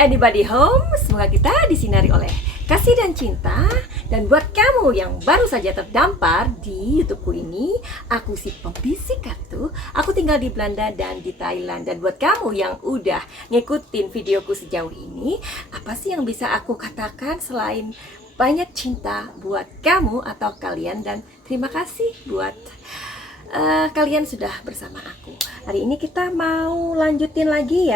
Anybody home? Semoga kita disinari oleh kasih dan cinta. Dan buat kamu yang baru saja terdampar di YouTubeku ini, aku si pembisik kartu. Aku tinggal di Belanda dan di Thailand. Dan buat kamu yang udah ngikutin videoku sejauh ini, apa sih yang bisa aku katakan selain banyak cinta buat kamu atau kalian, dan terima kasih buat kalian sudah bersama aku. Hari ini kita mau lanjutin lagi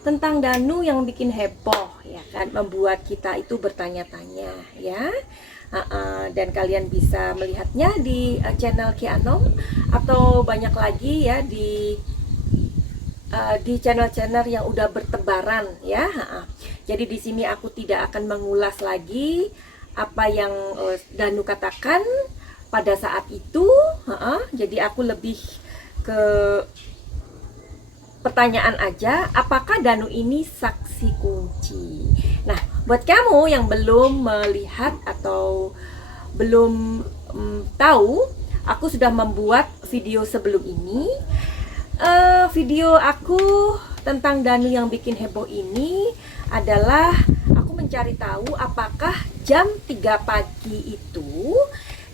tentang Danu yang bikin heboh, ya kan, membuat kita itu bertanya-tanya, ya. Dan kalian bisa melihatnya di channel Kianom atau banyak lagi ya di channel-channel yang udah bertebaran, ya. Jadi di sini aku tidak akan mengulas lagi apa yang Danu katakan pada saat itu. Jadi aku lebih ke pertanyaan aja, apakah Danu ini saksi kunci? Nah, buat kamu yang belum melihat atau belum tahu, aku sudah membuat video sebelum ini. Video aku tentang Danu yang bikin heboh ini adalah aku mencari tahu apakah jam 3 pagi itu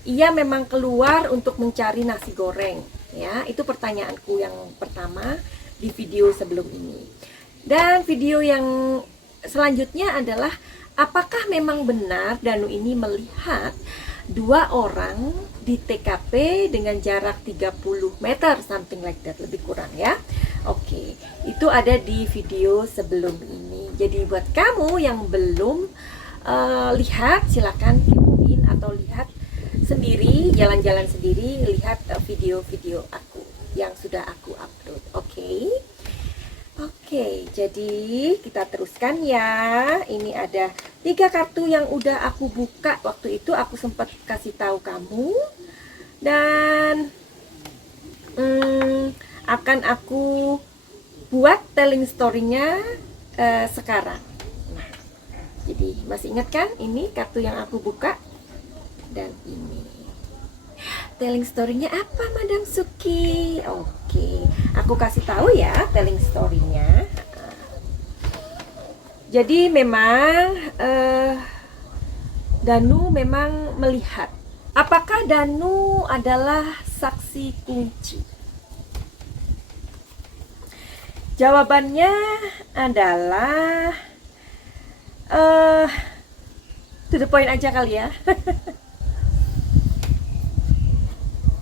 ia memang keluar untuk mencari nasi goreng, ya. Itu pertanyaanku yang pertama di video sebelum ini. Dan video yang selanjutnya adalah apakah memang benar Danu ini melihat dua orang di TKP dengan jarak 30 meter, something like that, lebih kurang, ya. Oke, itu ada di video sebelum ini. Jadi buat kamu yang belum lihat, silakan kepoin atau lihat sendiri, jalan-jalan sendiri, lihat video-video aku yang sudah aku upload. Oke, jadi kita teruskan ya. Ini ada 3 kartu yang udah aku buka waktu itu, aku sempat kasih tahu kamu. Dan akan aku buat telling story-nya sekarang. Nah, jadi masih ingat kan ini kartu yang aku buka? Dan ini telling story-nya apa, Madam Suki? Oke, aku kasih tahu ya telling story-nya. Jadi memang Danu memang melihat. Apakah Danu adalah saksi kunci? Jawabannya adalah to the point aja kali ya.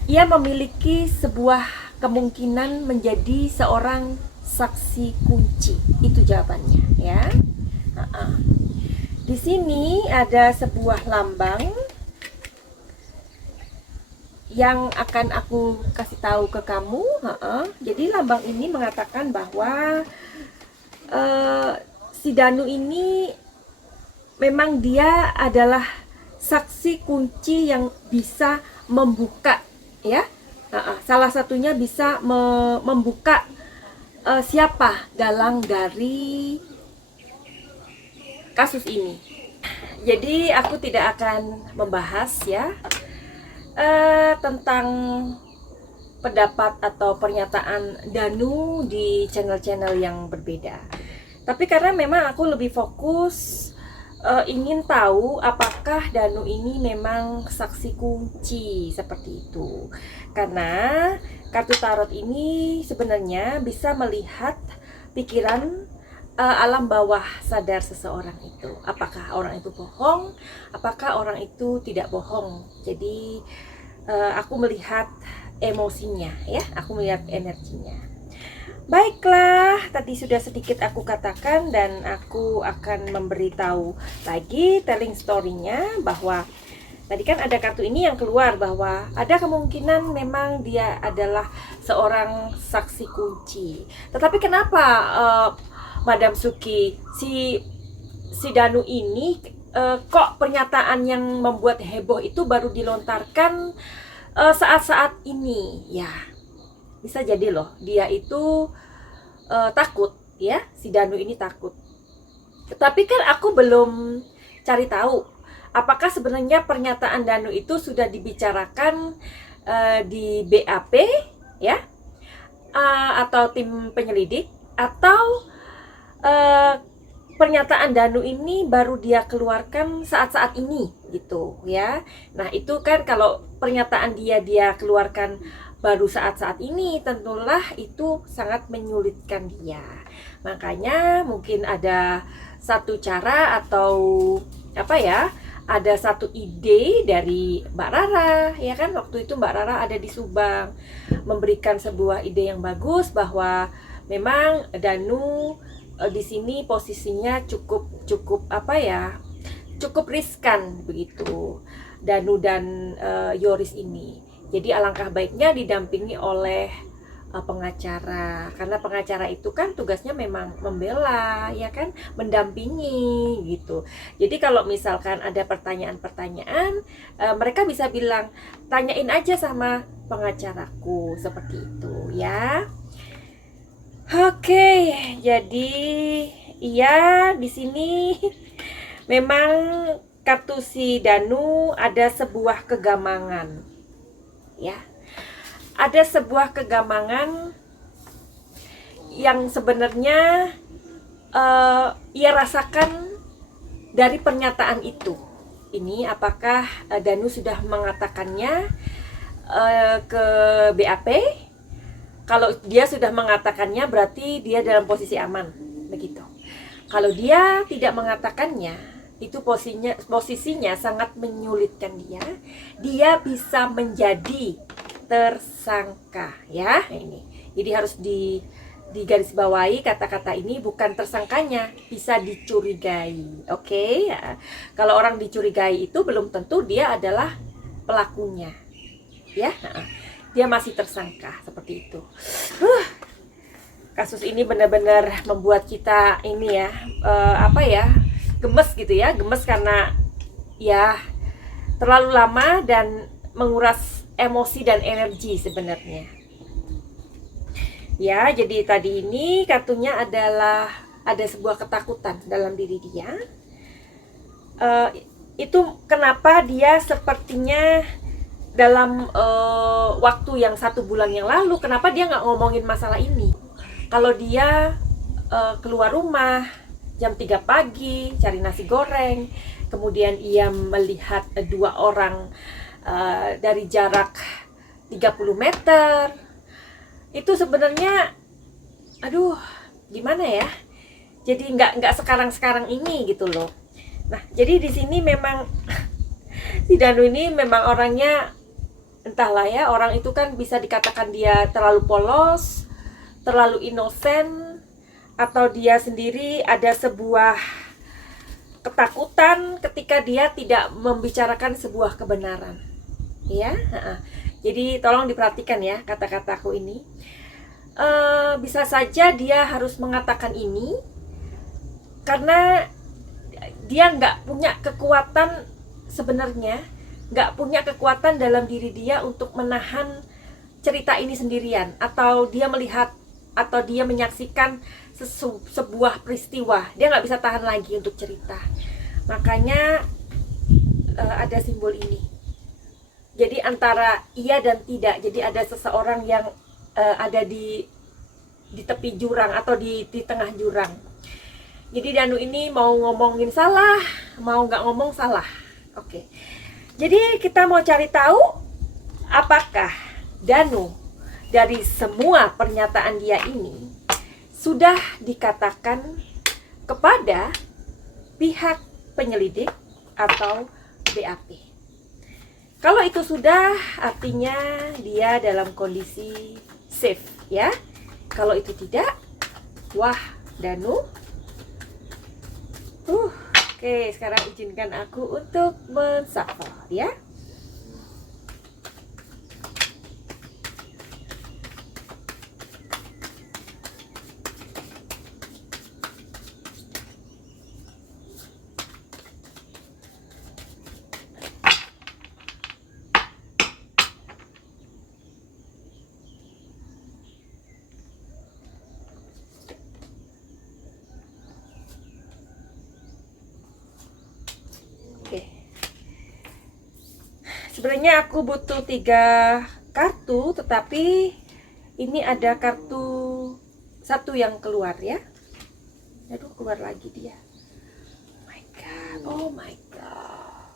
Ia memiliki sebuah kemungkinan menjadi seorang saksi kunci. Itu jawabannya, ya. Di sini ada sebuah lambang yang akan aku kasih tahu ke kamu. Jadi lambang ini mengatakan bahwa si Danu ini memang dia adalah saksi kunci yang bisa membuka, ya. Salah satunya bisa membuka siapa dalang dari kasus ini. Jadi aku tidak akan membahas ya tentang pendapat atau pernyataan Danu di channel-channel yang berbeda. Tapi karena memang aku lebih fokus ingin tahu apakah Danu ini memang saksi kunci seperti itu. Karena kartu tarot ini sebenarnya bisa melihat pikiran alam bawah sadar seseorang itu. Apakah orang itu bohong? Apakah orang itu tidak bohong? Jadi aku melihat emosinya ya, aku melihat energinya. Baiklah, tadi sudah sedikit aku katakan dan aku akan memberitahu lagi telling story-nya bahwa tadi kan ada kartu ini yang keluar bahwa ada kemungkinan memang dia adalah seorang saksi kunci. Tetapi kenapa Madam Suki si Danu ini kok pernyataan yang membuat heboh itu baru dilontarkan saat-saat ini? Ya, bisa jadi loh dia itu takut ya, si Danu ini takut. Tapi kan aku belum cari tahu apakah sebenarnya pernyataan Danu itu sudah dibicarakan di BAP ya, atau tim penyelidik, atau pernyataan Danu ini baru dia keluarkan saat-saat ini gitu ya. Nah itu kan kalau pernyataan dia keluarkan baru saat-saat ini, tentulah itu sangat menyulitkan dia. Makanya mungkin ada satu cara atau apa ya, ada satu ide dari Mbak Rara ya kan, waktu itu Mbak Rara ada di Subang memberikan sebuah ide yang bagus bahwa memang Danu di sini posisinya cukup apa ya, cukup riskan begitu Danu dan Yoris ini. Jadi alangkah baiknya didampingi oleh pengacara, karena pengacara itu kan tugasnya memang membela ya kan, mendampingi gitu. Jadi kalau misalkan ada pertanyaan-pertanyaan, mereka bisa bilang tanyain aja sama pengacaraku, seperti itu ya. Oke, jadi iya di sini memang kartu si Danu ada sebuah kegamangan ya. Ada sebuah kegamangan yang sebenarnya ia rasakan dari pernyataan itu. Ini apakah Danu sudah mengatakannya ke BAP? Kalau dia sudah mengatakannya berarti dia dalam posisi aman, begitu. Kalau dia tidak mengatakannya, itu posisinya sangat menyulitkan dia. Dia bisa menjadi tersangka ya ini. Jadi harus digarisbawahi kata-kata ini, bukan tersangkanya, bisa dicurigai. Oke ya. Kalau orang dicurigai itu belum tentu dia adalah pelakunya. Ya. Dia masih tersangka seperti itu. Kasus ini benar-benar membuat kita ini ya, apa ya, gemes gitu ya, gemes karena ya terlalu lama dan menguras emosi dan energi sebenarnya. Ya, jadi tadi ini kartunya adalah ada sebuah ketakutan dalam diri dia. Itu kenapa dia sepertinya dalam waktu yang 1 bulan yang lalu, kenapa dia nggak ngomongin masalah ini? Kalau dia keluar rumah jam 3 pagi cari nasi goreng, kemudian ia melihat 2 orang dari jarak 30 meter, itu sebenarnya aduh gimana ya, jadi nggak sekarang ini gitu loh. Nah jadi di sini memang si Danu ini memang orangnya entahlah ya, orang itu kan bisa dikatakan dia terlalu polos, terlalu inosen, atau dia sendiri ada sebuah ketakutan ketika dia tidak membicarakan sebuah kebenaran ya. Jadi tolong diperhatikan ya kata-kataku ini. Bisa saja dia harus mengatakan ini karena dia nggak punya kekuatan, sebenarnya nggak punya kekuatan dalam diri dia untuk menahan cerita ini sendirian, atau dia melihat atau dia menyaksikan sebuah peristiwa, dia nggak bisa tahan lagi untuk cerita. Makanya ada simbol ini. Jadi antara iya dan tidak. Jadi ada seseorang yang ada di tepi jurang atau di tengah jurang. Jadi Danu ini mau ngomongin salah, mau nggak ngomong salah. Oke. Jadi kita mau cari tahu apakah Danu dari semua pernyataan dia ini sudah dikatakan kepada pihak penyelidik atau BAP. Kalau itu sudah, artinya dia dalam kondisi safe ya. Kalau itu tidak, wah Danu. Oke, sekarang izinkan aku untuk menshuffle ya. Oke. Sebenarnya aku butuh 3 kartu, tetapi ini ada kartu satu yang keluar ya. Aduh, keluar lagi dia. Oh my god. Oh my god.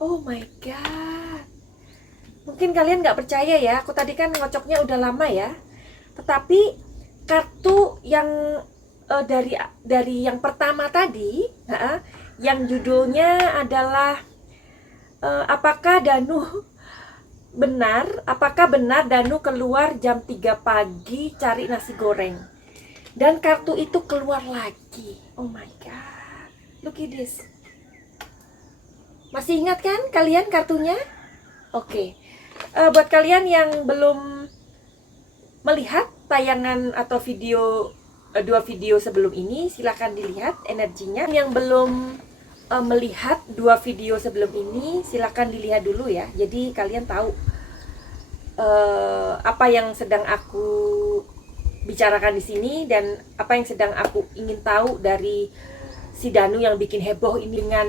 Oh my god. Mungkin kalian nggak percaya ya, aku tadi kan ngocoknya udah lama ya. Tetapi kartu yang dari yang pertama tadi, yang judulnya adalah apakah benar Danu keluar jam 3 pagi cari nasi goreng, dan kartu itu keluar lagi. Oh my god, look at this. Masih ingat kan kalian kartunya? Oke. Buat kalian yang belum melihat tayangan atau video, 2 video sebelum ini, silahkan dilihat energinya. Yang belum melihat 2 video sebelum ini, silahkan dilihat dulu ya. Jadi kalian tahu apa yang sedang aku bicarakan di sini dan apa yang sedang aku ingin tahu dari si Danu yang bikin heboh ini dengan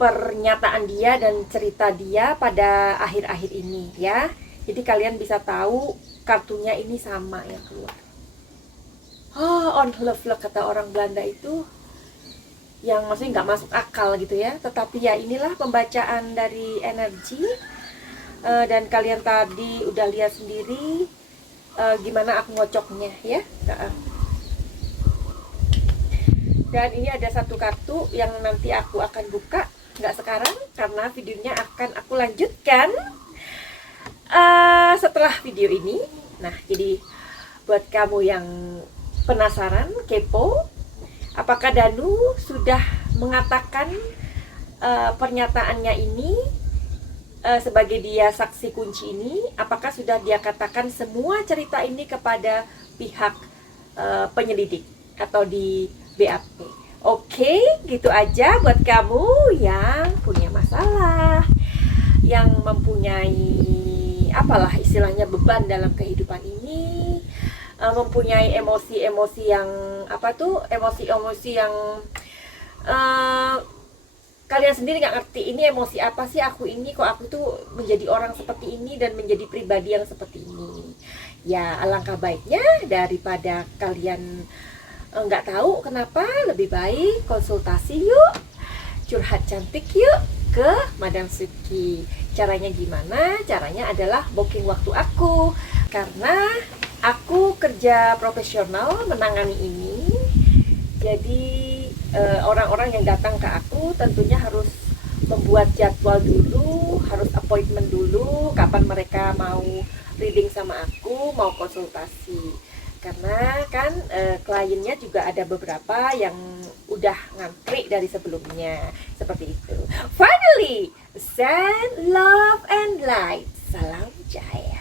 pernyataan dia dan cerita dia pada akhir-akhir ini ya. Jadi kalian bisa tahu kartunya ini sama yang keluar. Ongelooflijk kata orang Belanda itu, yang maksudnya nggak masuk akal gitu ya. Tetapi ya inilah pembacaan dari energi, dan kalian tadi udah lihat sendiri gimana aku ngocoknya ya. Dan ini ada satu kartu yang nanti aku akan buka, nggak sekarang karena videonya akan aku lanjutkan setelah video ini. Nah, jadi buat kamu yang penasaran, kepo, apakah Danu sudah mengatakan pernyataannya ini sebagai dia saksi kunci ini, apakah sudah dia katakan semua cerita ini kepada pihak penyelidik atau di BAP? Oke, gitu aja buat kamu yang punya masalah, yang mempunyai apalah istilahnya beban dalam kehidupan ini, mempunyai emosi-emosi yang emosi-emosi yang kalian sendiri nggak ngerti ini emosi apa sih aku ini, kok aku tuh menjadi orang seperti ini dan menjadi pribadi yang seperti ini. Ya alangkah baiknya daripada kalian nggak tahu kenapa, lebih baik konsultasi yuk, curhat cantik yuk ke Madam Suki. Caranya gimana? Caranya adalah booking waktu aku, karena aku kerja profesional menangani ini. Jadi orang-orang yang datang ke aku tentunya harus membuat jadwal dulu, harus appointment dulu kapan mereka mau reading sama aku, mau konsultasi. Karena kan kliennya juga ada beberapa yang udah ngantri dari sebelumnya, seperti itu. Finally, send love and light. Salam Jaya.